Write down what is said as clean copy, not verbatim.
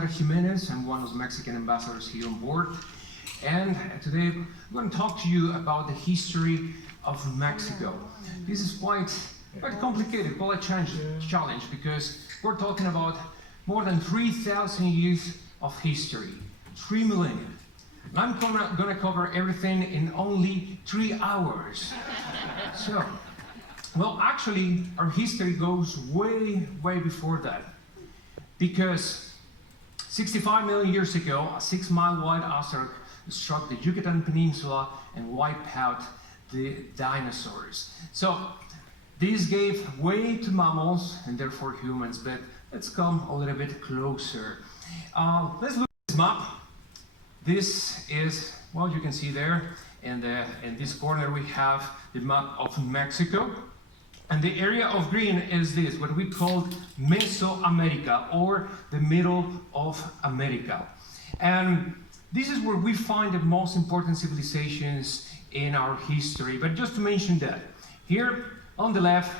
Edgar Jimenez. I'm one of the Mexican ambassadors here on board. And today I'm going to talk to you about the history of Mexico. This is quite complicated, quite a challenge, because we're talking about more than 3,000 years of history, 3 millennia. And I'm gonna cover everything in only 3 hours. So, well, actually, our history goes way before that. Because 65 million years ago, a 6-mile wide asteroid struck the Yucatan Peninsula and wiped out the dinosaurs. So, this gave way to mammals and therefore humans, but let's come a little bit closer. Let's look at this map. This is, well, you can see there, in this corner we have the map of Mexico. And the area of green is this, what we call Mesoamerica, or the middle of America. And this is where we find the most important civilizations in our history. But just to mention that, here on the left,